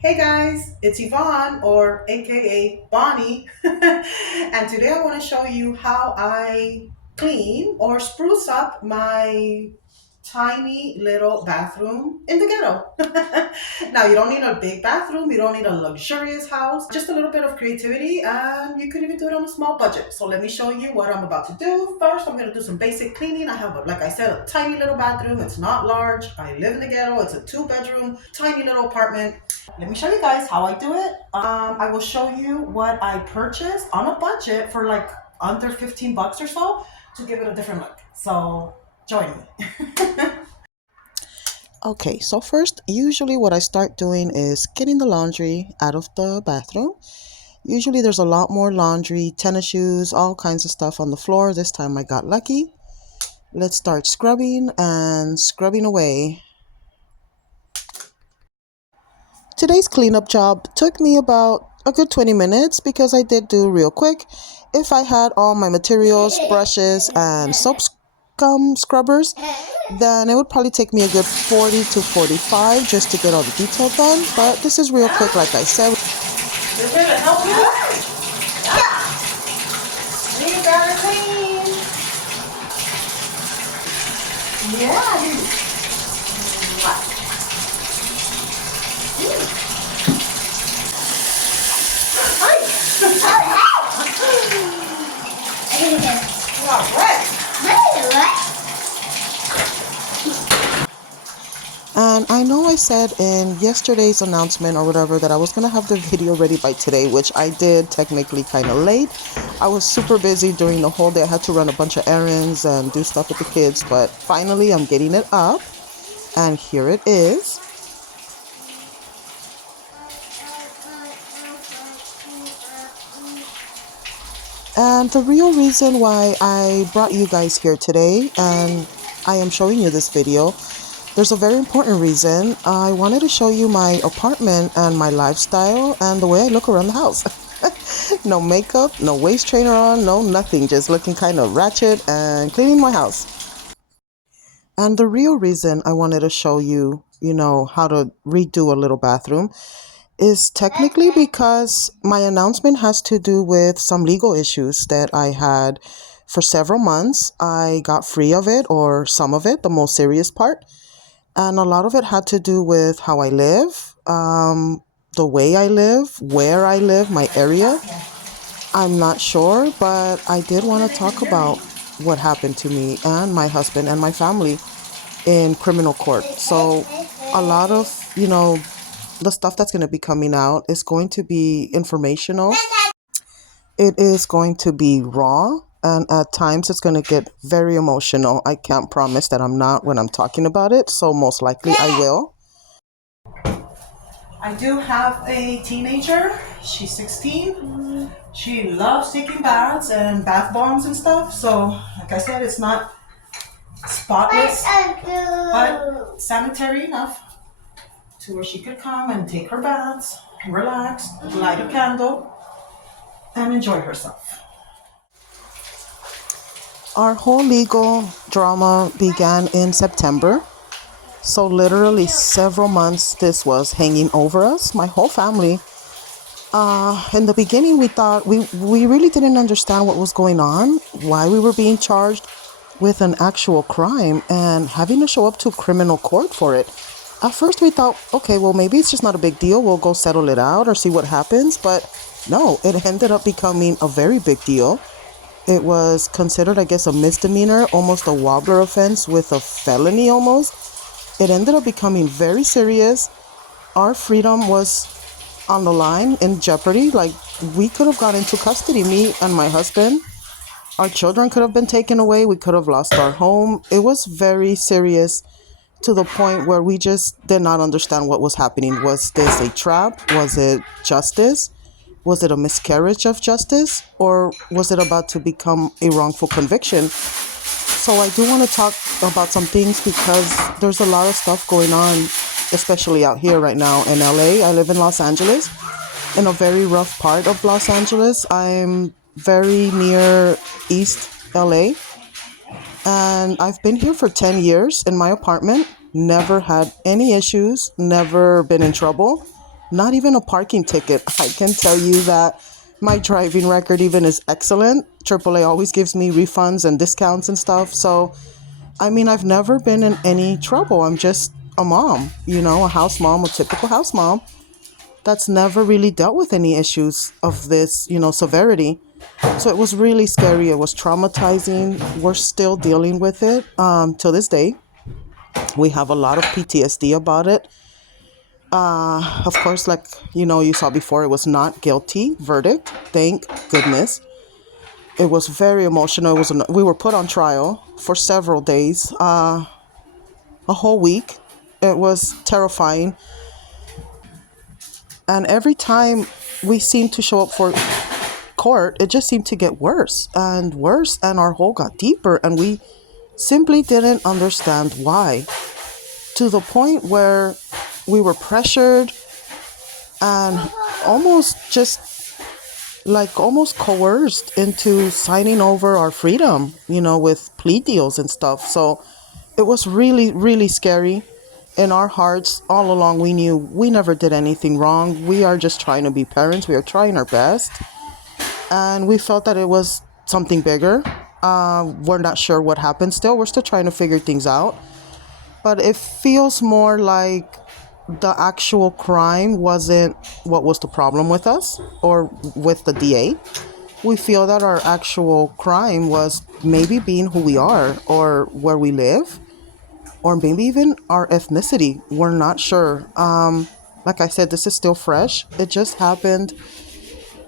Hey guys, it's Yvonne or AKA Bonnie, and today I want to show you how I clean or spruce up my tiny little bathroom in the ghetto. Now, you don't need a big bathroom, you don't need a luxurious house, just a little bit of creativity, and you could even do it on a small budget. So, let me show you what I'm about to do. First, I'm going to do some basic cleaning. I have, like I said, a tiny little bathroom. It's not large. I live in the ghetto, it's a two-bedroom, tiny little apartment. Let me show you guys how I do it. I will show you what I purchased on a budget for like under 15 bucks or so to give it a different look. So join me. Okay, so first, usually what I start doing is getting the laundry out of the bathroom. Usually there's a lot more laundry, tennis shoes, all kinds of stuff on the floor. This time I got lucky. Let's start scrubbing and scrubbing away. Today's cleanup job took me about a good 20 minutes because I did do real quick. If I had all my materials, brushes, and soap scum scrubbers, then it would probably take me a good 40 to 45 just to get all the detail done. But this is real quick, like I said. You're here to help you? You gotta clean. Yeah. And I know I said in yesterday's announcement or whatever that I was going to have the video ready by today, which I did technically kind of late. I was super busy during the whole day. I had to run a bunch of errands and do stuff with the kids, but finally I'm getting it up and here it is. And the real reason why I brought you guys here today and I am showing you this video, there's a very important reason. I wanted to show you my apartment and my lifestyle and the way I look around the house. No makeup, no waist trainer on, no nothing, just looking kind of ratchet and cleaning my house. And the real reason I wanted to show you, how to redo a little bathroom is technically because my announcement has to do with some legal issues that I had for several months. I got free of it, or some of it, the most serious part. And a lot of it had to do with how I live, the way I live, where I live, my area. I'm not sure, but I did want to talk about what happened to me and my husband and my family in criminal court. So a lot of, the stuff that's going to be coming out is going to be informational. It is going to be raw, and at times it's going to get very emotional. I can't promise that I'm not when I'm talking about it, so most likely I will. I do have a teenager. She's 16. She loves taking baths and bath bombs and stuff. So, like I said, it's not spotless, but sanitary enough to where she could come and take her baths, relax, light a candle, and enjoy herself. Our whole legal drama began in September. So literally several months this was hanging over us, my whole family. In the beginning, we thought we really didn't understand what was going on, why we were being charged with an actual crime and having to show up to criminal court for it. At first we thought, okay, well, maybe it's just not a big deal. We'll go settle it out or see what happens. But no, it ended up becoming a very big deal. It was considered, I guess, a misdemeanor, almost a wobbler offense with a felony almost. It ended up becoming very serious. Our freedom was on the line, in jeopardy. Like, we could have got into custody, me and my husband. Our children could have been taken away. We could have lost our home. It was very serious to the point where we just did not understand what was happening. Was this a trap? Was it justice? Was it a miscarriage of justice? Or was it about to become a wrongful conviction? So I do want to talk about some things because there's a lot of stuff going on, especially out here right now in LA. I live in Los Angeles, in a very rough part of Los Angeles. I'm very near East LA, and I've been here for 10 years in my apartment, never had any issues, never been in trouble. not even a parking ticket. I can tell you that my driving record even is excellent. AAA always gives me refunds and discounts and stuff. So, I mean, I've never been in any trouble. I'm just a mom, a house mom, a typical house mom that's never really dealt with any issues of this, severity. So it was really scary. It was traumatizing. We're still dealing with it till this day. We have a lot of PTSD about it. Of course, like you saw before, it was not guilty verdict. Thank goodness. It was very emotional. We were put on trial for several days, a whole week. It was terrifying. And every time we seemed to show up for court, it just seemed to get worse and worse, and our hole got deeper, and we simply didn't understand why. To the point where we were pressured and almost coerced into signing over our freedom, with plea deals and stuff. So it was really, really scary. In our hearts, all along, we knew we never did anything wrong. We are just trying to be parents. We are trying our best. And we felt that it was something bigger. We're not sure what happened still. We're still trying to figure things out. But it feels more like the actual crime wasn't what was the problem with us or with the DA. We feel that our actual crime was maybe being who we are or where we live or maybe even our ethnicity. We're not sure. Like I said, this is still fresh. It just happened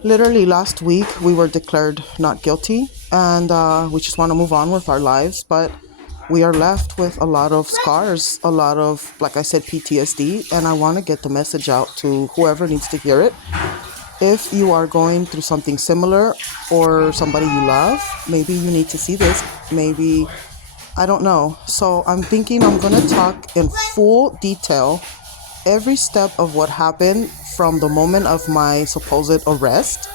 literally last week. We were declared not guilty and we just want to move on with our lives. But we are left with a lot of scars, a lot of, like I said, PTSD. And I want to get the message out to whoever needs to hear it. If you are going through something similar or somebody you love, maybe you need to see this. Maybe, I don't know. So I'm thinking I'm going to talk in full detail every step of what happened from the moment of my supposed arrest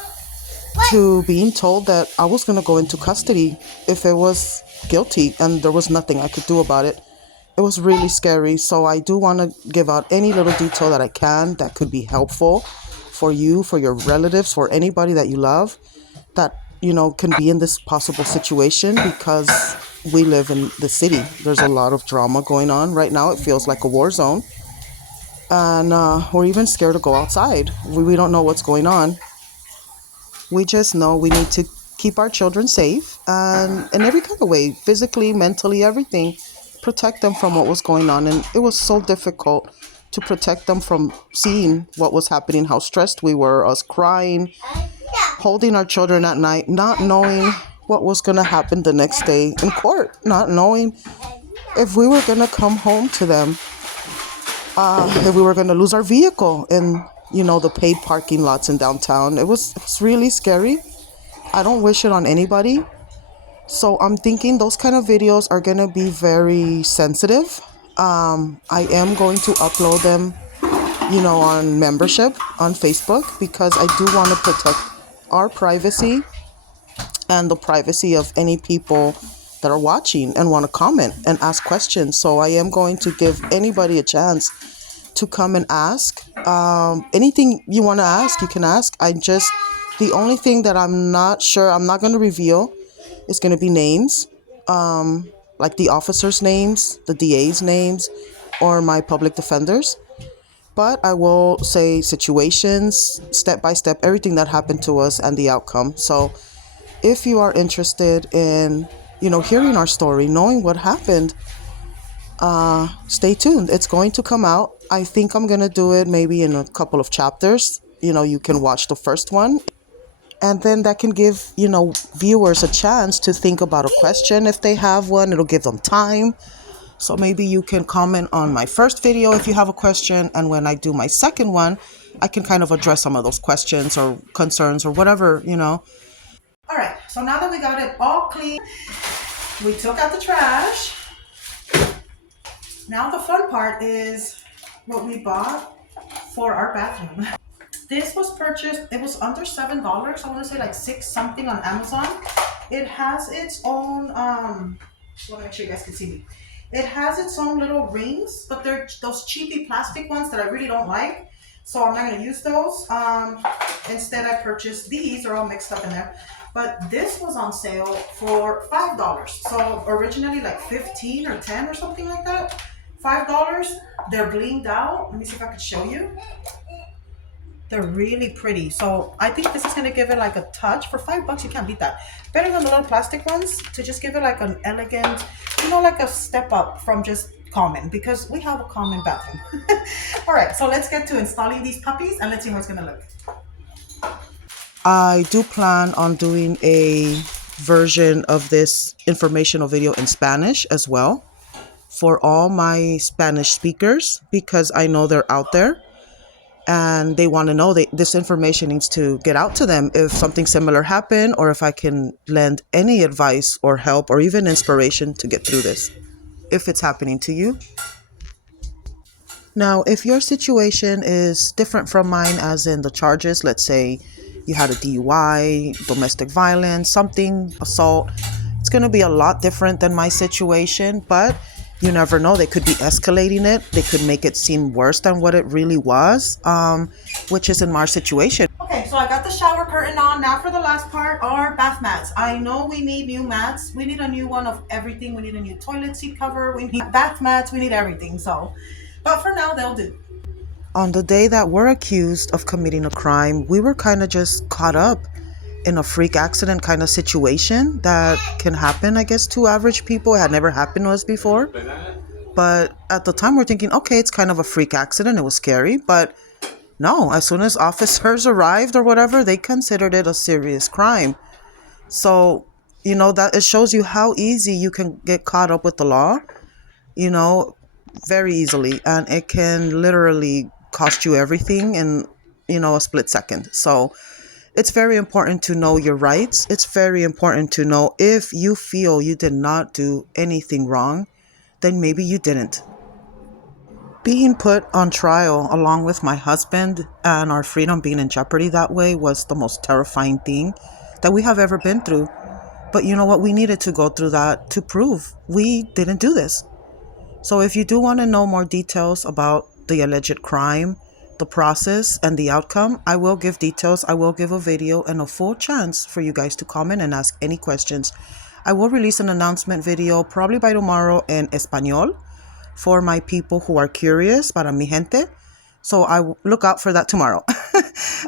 to being told that I was going to go into custody if it was guilty and there was nothing I could do about it. It was really scary. So I do want to give out any little detail that I can that could be helpful for you, for your relatives, for anybody that you love that, can be in this possible situation because we live in the city. There's a lot of drama going on right now. It feels like a war zone. And we're even scared to go outside. We don't know what's going on. We just know we need to keep our children safe and in every kind of way, physically, mentally, everything, protect them from what was going on. And it was so difficult to protect them from seeing what was happening, how stressed we were, us crying, holding our children at night, not knowing what was going to happen the next day in court, not knowing if we were going to come home to them, if we were going to lose our vehicle in, the paid parking lots in downtown. It's really scary. I don't wish it on anybody. So I'm thinking those kind of videos are going to be very sensitive. I am going to upload them, on membership on Facebook because I do want to protect our privacy and the privacy of any people that are watching and want to comment and ask questions. So I am going to give anybody a chance to come and ask. Anything you want to ask, you can ask. The only thing that I'm not sure, I'm not going to reveal is going to be names, like the officers' names, the DA's names, or my public defenders. But I will say situations, step by step, everything that happened to us and the outcome. So if you are interested in, hearing our story, knowing what happened, stay tuned. It's going to come out. I think I'm going to do it maybe in a couple of chapters. You can watch the first one. And then that can give, viewers a chance to think about a question if they have one. It'll give them time. So maybe you can comment on my first video if you have a question. And when I do my second one, I can kind of address some of those questions or concerns or whatever, All right. So now that we got it all clean, we took out the trash. Now the fun part is what we bought for our bathroom. This was purchased, it was under $7. I want to say like 6 something on Amazon. It has its own, I want to make sure you guys can see me. It has its own little rings, but they're those cheapy plastic ones that I really don't like. So I'm not going to use those. Instead, I purchased these. They're all mixed up in there. But this was on sale for $5. So originally like 15 or 10 or something like that. $5. They're blinged out. Let me see if I can show you. They're really pretty. So I think this is going to give it like a touch. For $5, you can't beat that. Better than the little plastic ones, to just give it like an elegant, like a step up from just common, because we have a common bathroom. All right, so let's get to installing these puppies and let's see how it's going to look. I do plan on doing a version of this informational video in Spanish as well for all my Spanish speakers, because I know they're out there and they want to know that this information needs to get out to them if something similar happened, or if I can lend any advice or help or even inspiration to get through this if it's happening to you. Now, if your situation is different from mine, as in the charges, let's say you had a DUI, domestic violence, something, assault, it's going to be a lot different than my situation, but you never know. They could be escalating it. They could make it seem worse than what it really was, which is in my situation. Okay, so I got the shower curtain on. Now for the last part, our bath mats. I know we need new mats. We need a new one of everything. We need a new toilet seat cover. We need bath mats. We need everything. But for now, they'll do. On the day that we're accused of committing a crime, we were kind of just caught up in a freak accident kind of situation that can happen, I guess, to average people. It had never happened to us before. But at the time, we're thinking, okay, it's kind of a freak accident. It was scary. But no, as soon as officers arrived or whatever, they considered it a serious crime. So, that it shows you how easy you can get caught up with the law, very easily. And it can literally cost you everything in, a split second. So it's very important to know your rights. It's very important to know if you feel you did not do anything wrong, then maybe you didn't. Being put on trial along with my husband and our freedom being in jeopardy that way was the most terrifying thing that we have ever been through. But you know what? We needed to go through that to prove we didn't do this. So if you do want to know more details about the alleged crime, the process, and the outcome, I will give details. I will give a video and a full chance for you guys to comment and ask any questions. I will release an announcement video probably by tomorrow in Espanol for my people who are curious, para mi gente. So look out for that tomorrow.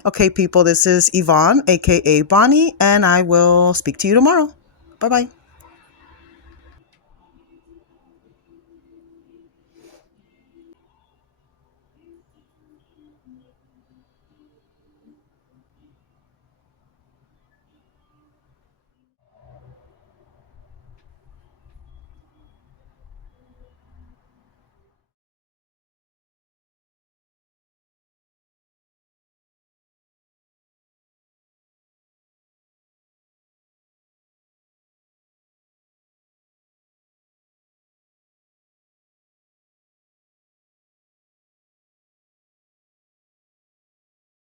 Okay, people, this is Yvonne, aka Bonnie, and I will speak to you tomorrow. Bye-bye.